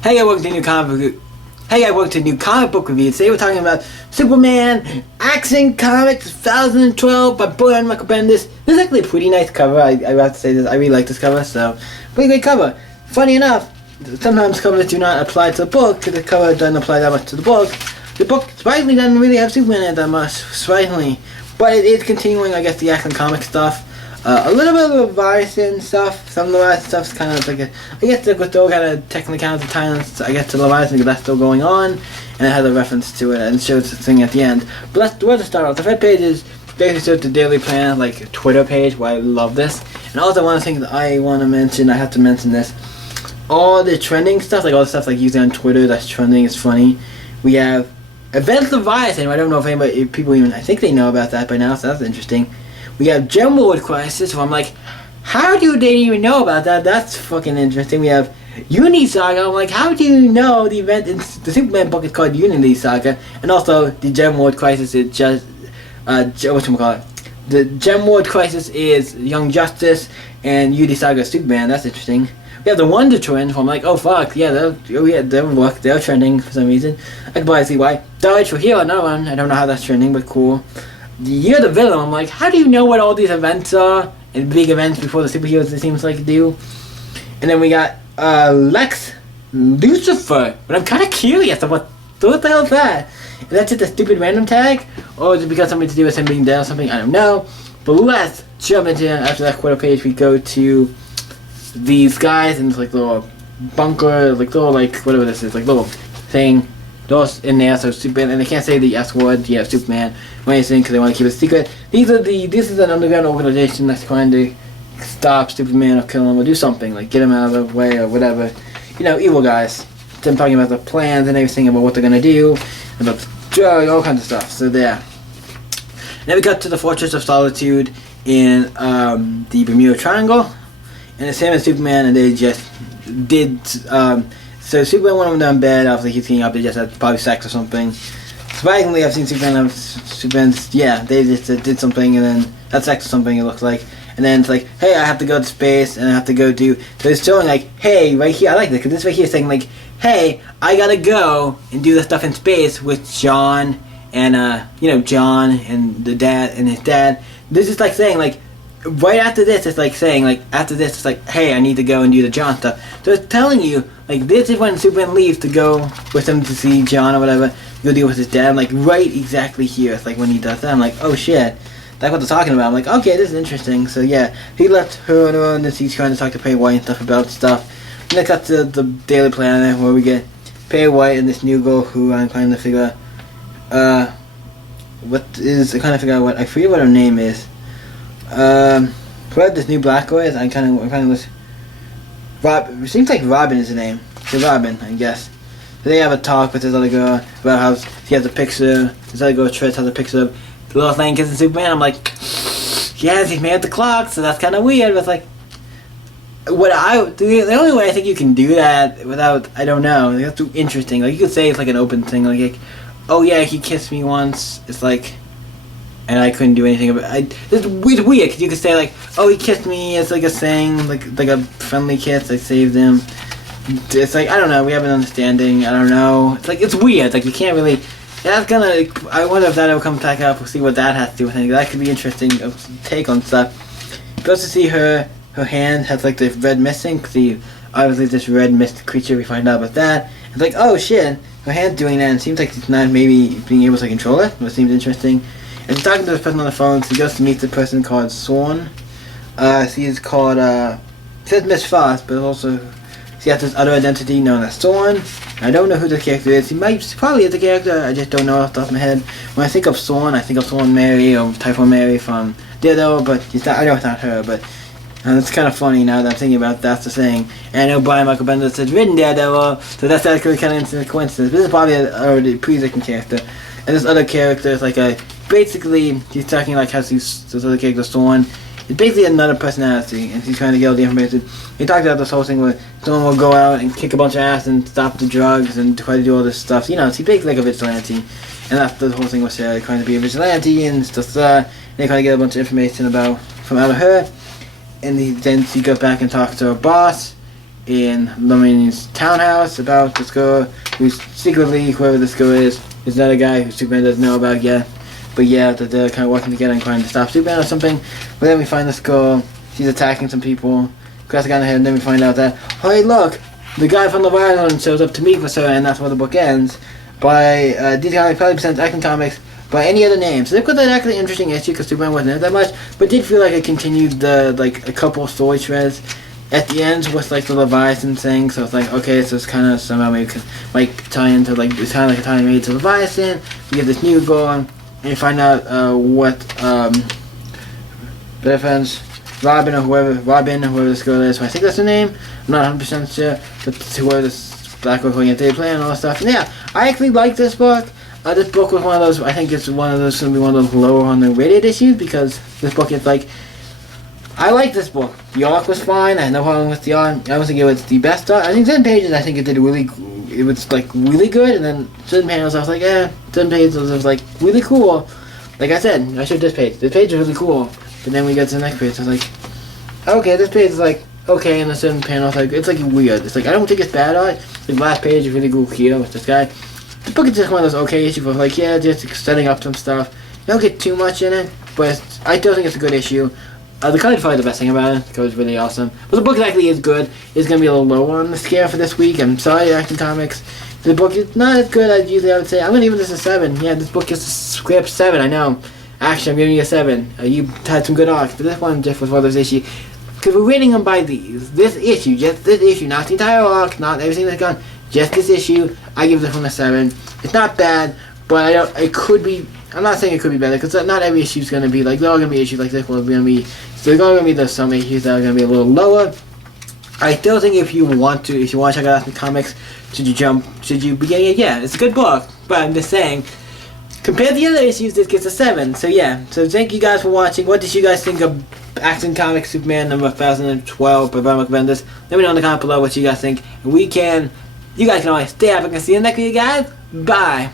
Hey guys, welcome to a new comic book review. Today we're talking about Superman Action Comics 2012 by Brian Michael Bendis. This is actually a pretty nice cover. I have to say this. I really like this cover, so pretty great cover. Funny enough, sometimes covers do not apply to the book because the cover doesn't apply that much to the book. The book surprisingly doesn't really have Superman in it that much, surprisingly, but it is continuing, I guess, the Action Comics stuff. A little bit of Leviathan stuff. Some Leviathan stuff's kind of like I guess they're still kind of technicality tie-ins, I guess, to Leviathan because that's still going on, and it has a reference to it and shows the thing at the end. But let's start off. The first page is basically shows the Daily Planet like Twitter page where I love this. And also one of the things that I want to mention, I have to mention this. All the trending stuff, like all the stuff like using on Twitter that's trending is funny. We have Events Leviathan. I don't know if people even, I think they know about that by now, so that's interesting. We have Gem Lord Crisis, so I'm like, how do they even know about that? That's fucking interesting. We have Unity Saga. I'm like, how do you know the event in the Superman book is called Unity Saga? And also, the Gem Lord Crisis is just, whatchamacallit? The Gem Lord Crisis is Young Justice, and Unity Saga is Superman. That's interesting. We have the Wonder Twins, so I'm like, oh fuck, yeah, they're trending for some reason. I can probably see why. Dodge for Hero, another one. I don't know how that's trending, but cool. The Year of the Villain, I'm like, how do you know what all these events are? And big events before the superheroes, it seems like do. And then we got Lex Lucifer. But I'm kind of curious of what the hell is that? Is that just a stupid random tag? Or is it because something to do with him being dead or something? I don't know. But let's jump into, after that quarter page, we go to these guys and it's like little bunker, like little, like, whatever this is, like little thing. Those in there, so Superman, and they can't say the S word, yeah, Superman, or anything, because they want to keep it secret. This is an underground organization that's trying to stop Superman or kill him or do something, like get him out of the way or whatever. You know, evil guys. Them talking about the plans and everything, about what they're going to do, about drugs, all kinds of stuff, so there. Then we got to the Fortress of Solitude in the Bermuda Triangle, and it's him and Superman, and they just did, so Superman went on down bed, obviously he's getting up, they just had probably sex or something. Surprisingly, I've seen Superman's, yeah, they just did something and then had sex or something, it looks like. And then it's like, hey, I have to go to space and I have to go do, so it's showing like, hey, right here, I like this, because this right here is saying like, hey, I gotta go and do the stuff in space with John and, you know, John and the dad and his dad. This is like saying like, right after this, it's like saying, like, after this, it's like, hey, I need to go and do the John stuff. So it's telling you, like, this is when Superman leaves to go with him to see John or whatever, go deal with his dad. I'm like, right exactly here. It's like when he does that, I'm like, oh shit, that's what they're talking about. I'm like, okay, this is interesting. So yeah, he left her and he's trying to talk to Perry White and stuff about stuff. And then cut to the Daily Planet where we get Perry White and this new girl who I'm trying to figure out, I forget what her name is. What this new black girl is, I kind of it seems like Robin is the name. So Robin, I guess. So they have a talk with this other girl about how he has a picture, this other girl, Trish, has a picture of Lois Lane kissing Superman. I'm like, yes, he's made at the clock, so that's kind of weird, but it's like, the only way I think you can do that without, I don't know, that's too interesting. Like, you could say it's like an open thing, like, oh yeah, he kissed me once, it's like, and I couldn't do anything about it. It's weird, because you could say, like, oh, he kissed me, it's like a saying, like a friendly kiss, I saved him. It's like, I don't know, we have an understanding, I don't know. It's like, it's weird, like, you can't really, that's gonna, I wonder if that will come back up, we'll see what that has to do with anything. That could be interesting, take on stuff. You also see her hand has, like, the red missing, because obviously this red mist creature, we find out about that. It's like, oh, shit, her hand's doing that, and it seems like it's not maybe being able to control it, which seems interesting. And she's talking to the person on the phone, so he goes to meet the person called Thorn. She is called, it says Miss Frost, but also, she has this other identity known as Thorn. I don't know who the character is. She probably is the character, I just don't know off the top of my head. When I think of Thorn, I think of Thorn Mary, or Typhoon Mary from Daredevil, but I know it's not her, but it's kind of funny now that I'm thinking about that's the saying. And I know Brian Michael Bendis has written Daredevil, so that's actually kind of a coincidence. This is probably a pre-existing character. And this other character is like basically, he's talking like how this other character, Thorn, is basically another personality, and he's trying to get all the information. He talked about this whole thing where someone will go out and kick a bunch of ass and stop the drugs and try to do all this stuff. You know, he's basically like a vigilante, and that's the whole thing with trying to be a vigilante and stuff. And they try to get a bunch of information from out of her, and then she goes back and talks to her boss, in Lumini's townhouse about this girl who's secretly, whoever this girl is another guy who Superman doesn't know about yet. But yeah, that they're kind of working together and trying to stop Superman or something. But then we find this girl, she's attacking some people, grabs a gun in her head, and then we find out that, hey look, the guy from Leviathan shows up to meet with her, and that's where the book ends. By DC Comics probably presents Action Comics by any other name. So they've got that actually interesting issue because Superman wasn't in it that much, but did feel like it continued the a couple story threads at the end with like the Leviathan thing. So it's like, okay, so it's kind of somehow maybe like tie into like, it's kind of like a tie made to Leviathan. We get this new goal, and you find out what their friends Robin or whoever this girl is. So I think that's her name. I'm not 100% sure, but whoever this black girl going into play and all that stuff. And yeah, I actually like this book. This book was one of those, I think it's one of those, going to be one of those lower on the rated issues, because this book is like, I like this book. The arc was fine, I had no problem with the art. I don't think it was the best art. I think certain pages, I think it was like really good, and then certain panels I was like, certain pages was like really cool. Like I said, I showed this page is really cool, but then we get to the next page, I was like, okay, this page is like, okay, and the certain panels, like, it's like weird. It's like, I don't think it's bad art. The last page is really cool here with this guy. The book is just one of those okay issues where like, yeah, just setting up some stuff. You don't get too much in it, but I still think it's a good issue. The color is probably the best thing about it. The color is really awesome. But the book actually is good. It's going to be a little lower on the scale for this week. I'm sorry, Action Comics. The book is not as good as usually I would say. I'm going to give this a 7. Yeah, this book is a script 7, I know. Actually, I'm giving you a 7. You had some good arcs, but this one just was one of those issues. Because we're rating them by these. This issue, just this issue, not the entire arc, not everything that's gone. Just this issue, I give this one a 7. It's not bad, but it could be, I'm not saying it could be better, because not every issue is going to be like, they're all going to be issues like this one. Going to be, so they're going to be there's some issues that are going to be a little lower. I still think if you want to check out the comics, should you be getting it? Yeah, it's a good book, but I'm just saying, compared to the other issues, this gets a 7. So yeah, so thank you guys for watching. What did you guys think of Action Comics Superman number 1012 by Brian McBendis? Let me know in the comment below what you guys think. And you guys can always stay up and see you next video, guys. Bye.